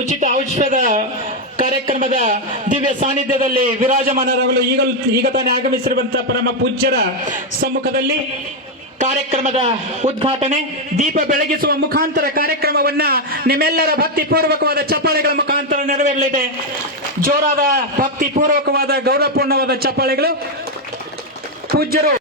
ಉಚಿತ ಔಷಧ ಕಾರ್ಯಕ್ರಮದ ದಿವ್ಯ ಸಾನ್ನಿಧ್ಯದಲ್ಲಿ ವಿರಾಜಮಾನರಾಗಲು ಈಗ ತಾನೇ ಆಗಮಿಸಿರುವಂತಹ ಪರಮ ಪೂಜ್ಯರ ಸಮ್ಮುಖದಲ್ಲಿ ಕಾರ್ಯಕ್ರಮದ ಉದ್ಘಾಟನೆ ದೀಪ ಬೆಳಗಿಸುವ ಮುಖಾಂತರ ಕಾರ್ಯಕ್ರಮವನ್ನ ನಿಮ್ಮೆಲ್ಲರ ಭಕ್ತಿಪೂರ್ವಕವಾದ ಚಪ್ಪಾಳೆಗಳ ಮುಖಾಂತರ ನೆರವೇರಲಿದೆ. ಜೋರಾದ ಭಕ್ತಿಪೂರ್ವಕವಾದ ಗೌರವಪೂರ್ಣವಾದ ಚಪ್ಪಾಳೆಗಳು. ಪೂಜ್ಯರು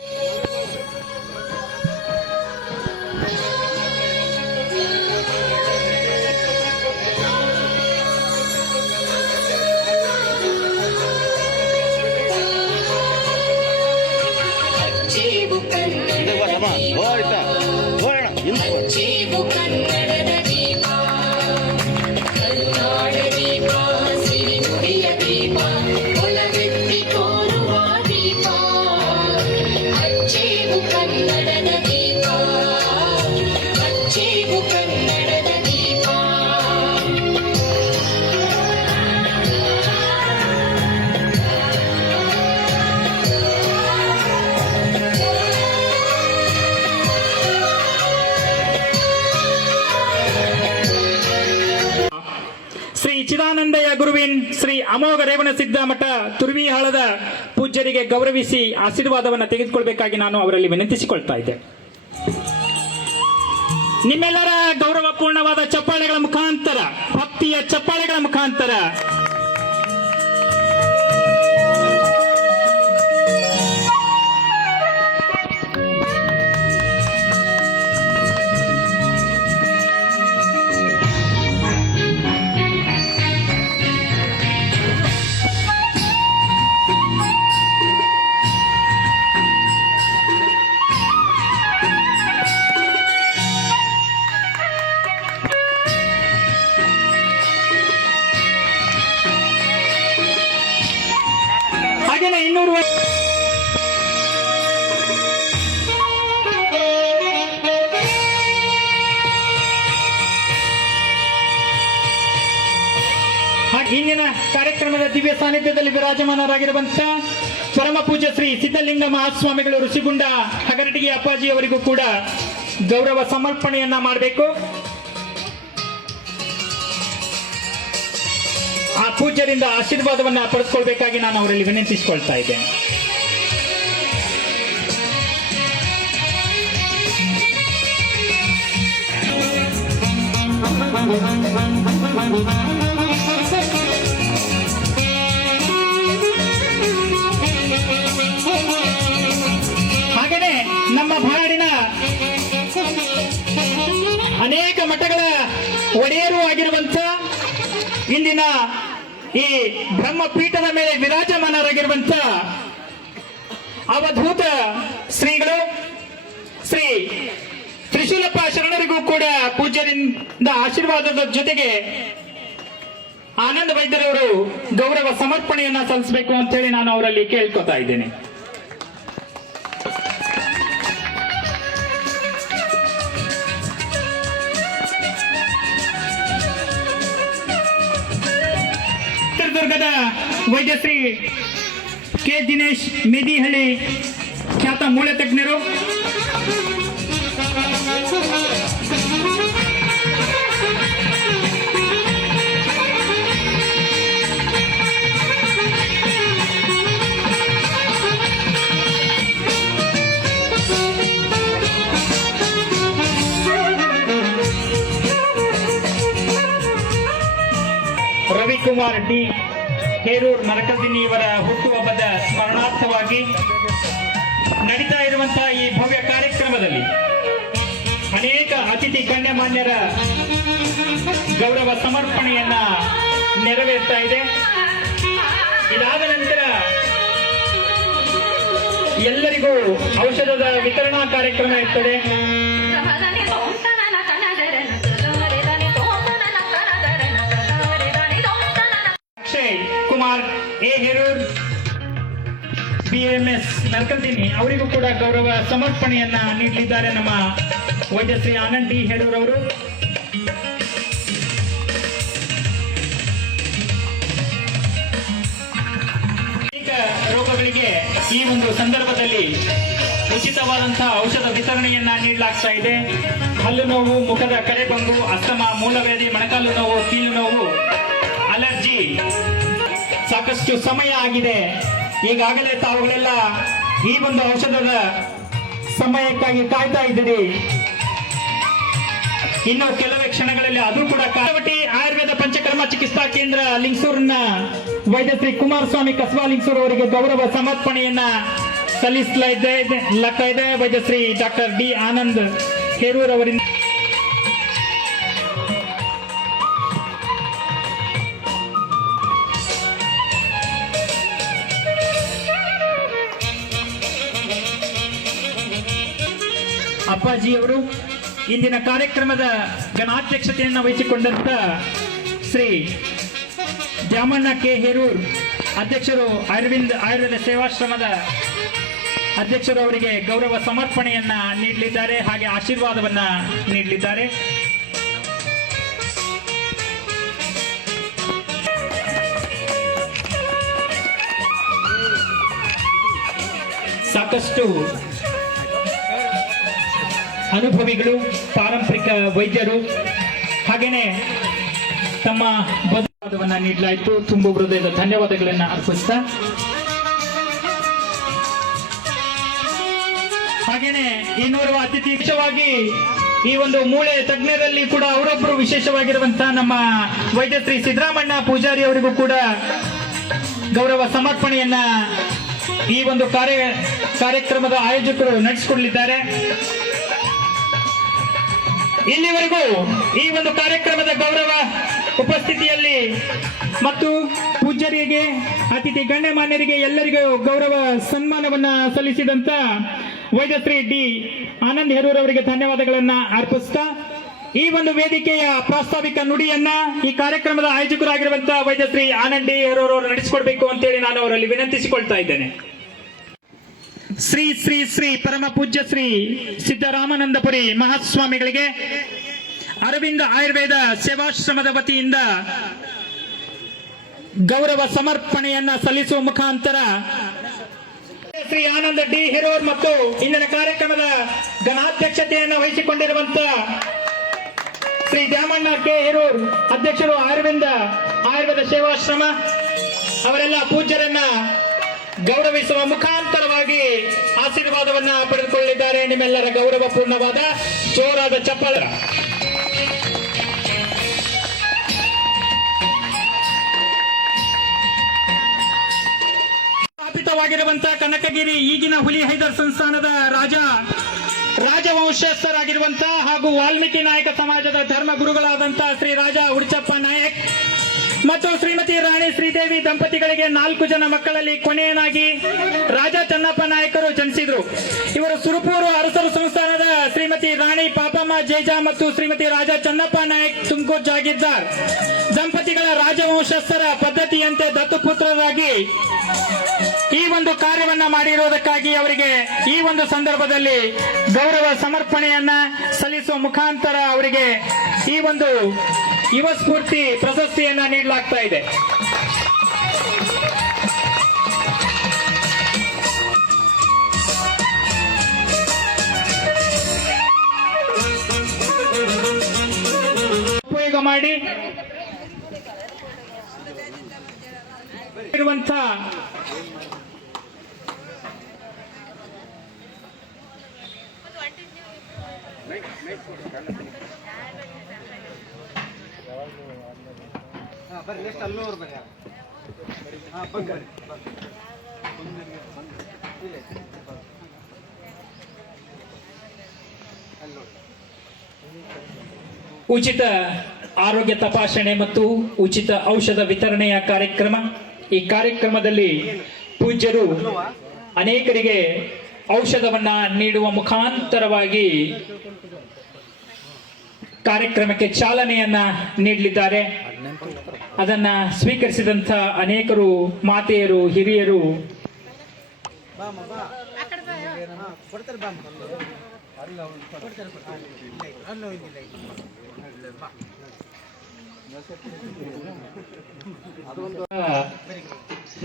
ಚಿದಾನಂದಯ್ಯ ಗುರುವಿನ್ ಶ್ರೀ ಅಮೋಘ ರೇವಣ ಸಿದ್ಧಮಠ ತುರ್ವಿಹಾಳದ ಪೂಜ್ಯರಿಗೆ ಗೌರವಿಸಿ ಆಶೀರ್ವಾದವನ್ನು ತೆಗೆದುಕೊಳ್ಬೇಕಾಗಿ ನಾನು ಅವರಲ್ಲಿ ವಿನಂತಿಸಿಕೊಳ್ತಾ ಇದ್ದೆ. ನಿಮ್ಮೆಲ್ಲರ ಗೌರವಪೂರ್ಣವಾದ ಚಪ್ಪಾಳೆಗಳ ಮುಖಾಂತರ, ಭಕ್ತಿಯ ಚಪ್ಪಾಳೆಗಳ ಮುಖಾಂತರ ಹಾಗೇನೆ 200 ಇಂದಿನ ಕಾರ್ಯಕ್ರಮದ ದಿವ್ಯ ಸಾನ್ನಿಧ್ಯದಲ್ಲಿ ವಿರಾಜಮಾನರಾಗಿರುವಂತಹ ಪರಮ ಪೂಜ್ಯ ಶ್ರೀ ಸಿದ್ಧಲಿಂಗ ಮಹಾಸ್ವಾಮಿಗಳು ಋಷಿಗುಂಡ ಹಗರಟಗಿ ಅಪ್ಪಾಜಿ ಅವರಿಗೂ ಕೂಡ ಗೌರವ ಸಮರ್ಪಣೆಯನ್ನ ಮಾಡಬೇಕು. ಆ ಪೂಜ್ಯರಿಂದ ಆಶೀರ್ವಾದವನ್ನ ಪಡೆದುಕೊಳ್ಬೇಕಾಗಿ ನಾನು ಅವರಲ್ಲಿ ವಿನಂತಿಸಿಕೊಳ್ತಾ ಇದ್ದೇನೆ. ಹಾಗೆಯೇ ನಮ್ಮ ಬಾಡಿನ ಅನೇಕ ಮಠಗಳ ಒಡೆಯರು ಆಗಿರುವಂತ ಇಂದಿನ ಈ ಬ್ರಹ್ಮಪೀಠದ ಮೇಲೆ ವಿರಾಜಮಾನರಾಗಿರುವಂತ ಅವಧೂತ ಶ್ರೀಗಳು ಶ್ರೀ ತ್ರಿಶೂಲಪ್ಪ ಶರಣರಿಗೂ ಕೂಡ ಪೂಜ್ಯರಿಂದ ಆಶೀರ್ವಾದದ ಜೊತೆಗೆ ಆನಂದ ವೈದ್ಯರವರು ಗೌರವ ಸಮರ್ಪಣೆಯನ್ನ ಸಲ್ಲಿಸಬೇಕು ಅಂತ ಹೇಳಿ ನಾನು ಅವರಲ್ಲಿ ಕೇಳ್ಕೊತಾ ಇದ್ದೇನೆ. ಚಿತ್ರದುರ್ಗದ ವೈದ್ಯಶ್ರೀ ಕೆ ದಿನೇಶ್ ಮೇದಿಹಳ್ಳಿ ಖ್ಯಾತ ಮೂಳೆ ತಜ್ಞರು, ರವಿಕುಮಾರ್ ಡಿ ಹೇರೂರ್ ನರಕದಿನ್ನಿ ಇವರ ಹುಟ್ಟುಹಬ್ಬದ ಸ್ಮರಣಾರ್ಥವಾಗಿ ನಡೀತಾ ಇರುವಂತಹ ಈ ಭವ್ಯ ಕಾರ್ಯಕ್ರಮದಲ್ಲಿ ಅನೇಕ ಅತಿಥಿ ಗಣ್ಯಮಾನ್ಯರ ಗೌರವ ಸಮರ್ಪಣೆಯನ್ನ ನೆರವೇರ್ತಾ ಇದೆ. ಇದಾದ ನಂತರ ಎಲ್ಲರಿಗೂ ಔಷಧದ ವಿತರಣಾ ಕಾರ್ಯಕ್ರಮ ಇರ್ತದೆ. ಅಕ್ಷಯ್ ಕುಮಾರ್ ಎ ಹೇರೂರ್ BMS ನರಕದಿನ್ನಿ ಅವರಿಗೂ ಕೂಡ ಗೌರವ ಸಮರ್ಪಣೆಯನ್ನ ನೀಡಲಿದ್ದಾರೆ ನಮ್ಮ ವೈದ್ಯಶ್ರೀ ಆನಂದ್ ಡಿ ಹೇರೂರ್ ಅವರು. ಅನೇಕ ರೋಗಗಳಿಗೆ ಈ ಒಂದು ಸಂದರ್ಭದಲ್ಲಿ ಉಚಿತವಾದಂತಹ ಔಷಧ ವಿತರಣೆಯನ್ನ ನೀಡಲಾಗ್ತಾ ಇದೆ. ಹಲ್ಲು ನೋವು, ಮುಖದ ಕರೆಬಂಗು, ಅಸ್ತಮ, ಮೂಲವ್ಯಾಧಿ, ಮೊಣಕಾಲು ನೋವು, ಕೀಲು ನೋವು, ಅಲರ್ಜಿ. ಸಾಕಷ್ಟು ಸಮಯ ಆಗಿದೆ. ಈಗಾಗಲೇ ತಾವುಗಳೆಲ್ಲ ಈ ಒಂದು ಔಷಧದ ಸಮಯಕ್ಕಾಗಿ ಕಾಯ್ತಾ ಇದ್ದೀರಿ. ಇನ್ನು ಕೆಲವೇ ಕ್ಷಣಗಳಲ್ಲಿ ಅದು ಕೂಡ ಕಾರವಟಿ ಆಯುರ್ವೇದ ಪಂಚಕರ್ಮ ಚಿಕಿತ್ಸಾ ಕೇಂದ್ರ ಲಿಂಗಸೂರಿನ ವೈದ್ಯ ಶ್ರೀ ಕುಮಾರಸ್ವಾಮಿ ಕಸ್ಬಾ ಲಿಂಗಸೂರು ಅವರಿಗೆ ಗೌರವ ಸಮರ್ಪಣೆಯನ್ನ ಸಲ್ಲಿಸಲಾಗ್ತಾ ಇದೆ. ವೈದ್ಯ ಶ್ರೀ ಡಾಕ್ಟರ್ ಡಿ ಆನಂದ್ ಹೇರೂರ್ ಅವರಿಂದ ಅಪ್ಪಾಜಿಯವರು ಇಂದಿನ ಕಾರ್ಯಕ್ರಮದ ಘನಾಧ್ಯಕ್ಷತೆಯನ್ನು ವಹಿಸಿಕೊಂಡಂತ ಶ್ರೀ ದ್ಯಾಮಣ್ಣ ಕೆ ಹೇರೂರ್ ಅಧ್ಯಕ್ಷರು, ಆಯುರ್ವೇದ ಸೇವಾಶ್ರಮದ ಅಧ್ಯಕ್ಷರು ಅವರಿಗೆ ಗೌರವ ಸಮರ್ಪಣೆಯನ್ನ ನೀಡಲಿದ್ದಾರೆ, ಹಾಗೆ ಆಶೀರ್ವಾದವನ್ನ ನೀಡಲಿದ್ದಾರೆ. ಸಾಕಷ್ಟು ಅನುಭವಿಗಳು, ಪಾರಂಪರಿಕ ವೈದ್ಯರು, ಹಾಗೇನೆ ತಮ್ಮ ಬದುಕನ್ನು ನೀಡಲಾಯಿತು. ತುಂಬು ಹೃದಯದ ಧನ್ಯವಾದಗಳನ್ನು ಅರ್ಪಿಸ್ತಾ, ಹಾಗೇನೆ ಇನ್ನೋರ್ವ ಅತಿಥಿ ವಿಶೇಷವಾಗಿ ಈ ಒಂದು ಮೂಳೆ ತಜ್ಞರಲ್ಲಿ ಕೂಡ ಅವರೊಬ್ಬರು ವಿಶೇಷವಾಗಿರುವಂತಹ ನಮ್ಮ ವೈದ್ಯ ಶ್ರೀ ಸಿದ್ದರಾಮಣ್ಣ ಪೂಜಾರಿ ಅವರಿಗೂ ಕೂಡ ಗೌರವ ಸಮರ್ಪಣೆಯನ್ನ ಈ ಒಂದು ಕಾರ್ಯಕ್ರಮದ ಆಯೋಜಕರು ನಡೆಸಿಕೊಡಲಿದ್ದಾರೆ. ಇಲ್ಲಿವರೆಗೂ ಈ ಒಂದು ಕಾರ್ಯಕ್ರಮದ ಗೌರವ ಉಪಸ್ಥಿತಿಯಲ್ಲಿ ಮತ್ತು ಪೂಜ್ಯರಿಗೆ, ಅತಿಥಿ ಗಣ್ಯಮಾನ್ಯರಿಗೆ ಎಲ್ಲರಿಗೂ ಗೌರವ ಸನ್ಮಾನವನ್ನ ಸಲ್ಲಿಸಿದಂತ ವೈದ್ಯ ಶ್ರೀ ಡಿ ಆನಂದ್ ಹೇರೂರ್ ಅವರಿಗೆ ಧನ್ಯವಾದಗಳನ್ನ ಅರ್ಪಿಸ್ತಾ, ಈ ಒಂದು ವೇದಿಕೆಯ ಪ್ರಾಸ್ತಾವಿಕ ನುಡಿಯನ್ನ ಈ ಕಾರ್ಯಕ್ರಮದ ಆಯೋಜಕರಾಗಿರುವಂತಹ ವೈದ್ಯ ಶ್ರೀ ಆನಂದ್ ಡಿ ಹೇರೂರ್ ಅವರು ನಡೆಸಿಕೊಡ್ಬೇಕು ಅಂತೇಳಿ ನಾನು ಅವರಲ್ಲಿ ವಿನಂತಿಸಿಕೊಳ್ತಾ ಇದ್ದೇನೆ. ಶ್ರೀ ಶ್ರೀ ಶ್ರೀ ಪರಮ ಪೂಜ್ಯ ಶ್ರೀ ಸಿದ್ದರಾಮಾನಂದಪುರಿ ಮಹಾಸ್ವಾಮಿಗಳಿಗೆ ಅರವಿಂದ ಆಯುರ್ವೇದ ಸೇವಾಶ್ರಮದ ವತಿಯಿಂದ ಗೌರವ ಸಮರ್ಪಣೆಯನ್ನ ಸಲ್ಲಿಸುವ ಮುಖಾಂತರ ಶ್ರೀ ಆನಂದ್ ಡಿ ಹೇರೂರ್ ಮತ್ತು ಇಂದಿನ ಕಾರ್ಯಕ್ರಮದ ಘನಾಧ್ಯಕ್ಷತೆಯನ್ನು ವಹಿಸಿಕೊಂಡಿರುವಂತ ಶ್ರೀ ದ್ಯಾಮಣ್ಣ ಕೆ ಹೇರೂರ್ ಅಧ್ಯಕ್ಷರು, ಆಯುರ್ವೇದ ಸೇವಾಶ್ರಮ ಅವರೆಲ್ಲ ಪೂಜ್ಯರನ್ನ ಗೌರವಿಸುವ ಮುಖಾಂತರವಾಗಿ ಆಶೀರ್ವಾದವನ್ನ ಪಡೆದುಕೊಳ್ಳಿದ್ದಾರೆ. ನಿಮ್ಮೆಲ್ಲರ ಗೌರವಪೂರ್ಣವಾದ ಜೋರಾದ ಚಪ್ಪಾಳೆ. ಸ್ಥಾಪಿತವಾಗಿರುವಂತಹ ಕನಕಗಿರಿ ಈಗಿನ ಹುಲಿ ಹೈದರ್ ಸಂಸ್ಥಾನದ ರಾಜವಂಶಸ್ಥರಾಗಿರುವಂತಹ ಹಾಗೂ ವಾಲ್ಮೀಕಿ ನಾಯಕ ಸಮಾಜದ ಧರ್ಮ ಗುರುಗಳಾದಂತಹ ಶ್ರೀ ರಾಜ ಹುಡ್ಚಪ್ಪ ನಾಯಕ್ ಮತ್ತು ಶ್ರೀಮತಿ ರಾಣಿ ಶ್ರೀದೇವಿ ದಂಪತಿಗಳಿಗೆ 4 ಜನ ಮಕ್ಕಳಲ್ಲಿ ಕೊನೆಯನಾಗಿ ರಾಜ ಚನ್ನಪ್ಪ ನಾಯಕರು ಜನಿಸಿದ್ರು. ಇವರು ಸುರಪೂರು ಅರಸರು ಸಂಸ್ಥಾನದ ಶ್ರೀಮತಿ ರಾಣಿ ಪಾಪಮ್ಮ ಜೇಜಾ ಮತ್ತು ಶ್ರೀಮತಿ ರಾಜ ಚನ್ನಪ್ಪ ನಾಯಕ್ ತುಮಕೂರು ಜಾಗೀರ್ದಾರ್ ದಂಪತಿಗಳ ರಾಜವಂಶಸ್ಥರ ಪದ್ಧತಿಯಂತೆ ದತ್ತುಪುತ್ರರಾಗಿ ಈ ಒಂದು ಕಾರ್ಯವನ್ನ ಮಾಡಿರುವುದಕ್ಕಾಗಿ ಅವರಿಗೆ ಈ ಒಂದು ಸಂದರ್ಭದಲ್ಲಿ ಗೌರವ ಸಮರ್ಪಣೆಯನ್ನ ಸಲ್ಲಿಸುವ ಮುಖಾಂತರ ಅವರಿಗೆ ಈ ಒಂದು ಯುವ ಸ್ಫೂರ್ತಿ ಪ್ರಶಸ್ತಿಯನ್ನ ನೀಡಲಾಗ್ತಾ ಇದೆ. ಉಪಯೋಗ ಮಾಡಿ ಇರುವಂತ ಉಚಿತ ಆರೋಗ್ಯ ತಪಾಸಣೆ ಮತ್ತು ಉಚಿತ ಔಷಧ ವಿತರಣೆಯ ಕಾರ್ಯಕ್ರಮ. ಈ ಕಾರ್ಯಕ್ರಮದಲ್ಲಿ ಪೂಜ್ಯರು ಅನೇಕರಿಗೆ ಔಷಧವನ್ನ ನೀಡುವ ಮುಖಾಂತರವಾಗಿ ಕಾರ್ಯಕ್ರಮಕ್ಕೆ ಚಾಲನೆಯನ್ನ ನೀಡಲಿದ್ದಾರೆ. ಅದನ್ನ ಸ್ವೀಕರಿಸಿದಂತ ಅನೇಕರು ಮಾತೆಯರು, ಹಿರಿಯರು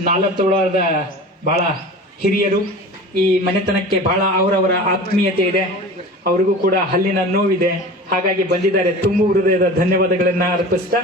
ನಾಲ್ಕು ಬಹಳ ಹಿರಿಯರು ಈ ಮನೆತನಕ್ಕೆ ಬಹಳ ಅವರವರ ಆತ್ಮೀಯತೆ ಇದೆ. ಅವರಿಗೂ ಕೂಡ ಹಲ್ಲಿನ ನೋವಿದೆ, ಹಾಗಾಗಿ ಬಂದಿದ್ದಾರೆ. ತುಂಬು ಹೃದಯದ ಧನ್ಯವಾದಗಳನ್ನ ಅರ್ಪಿಸ್ತಾ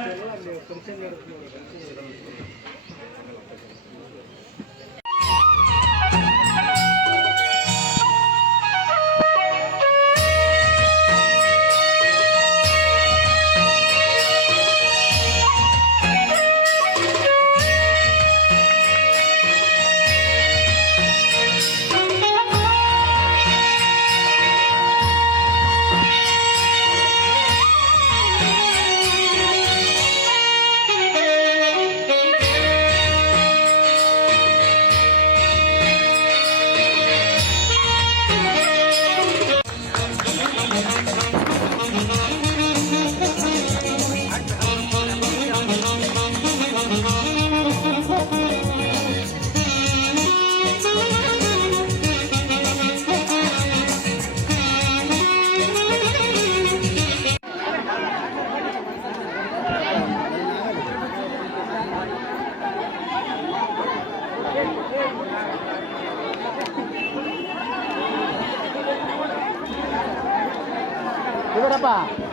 Berapa?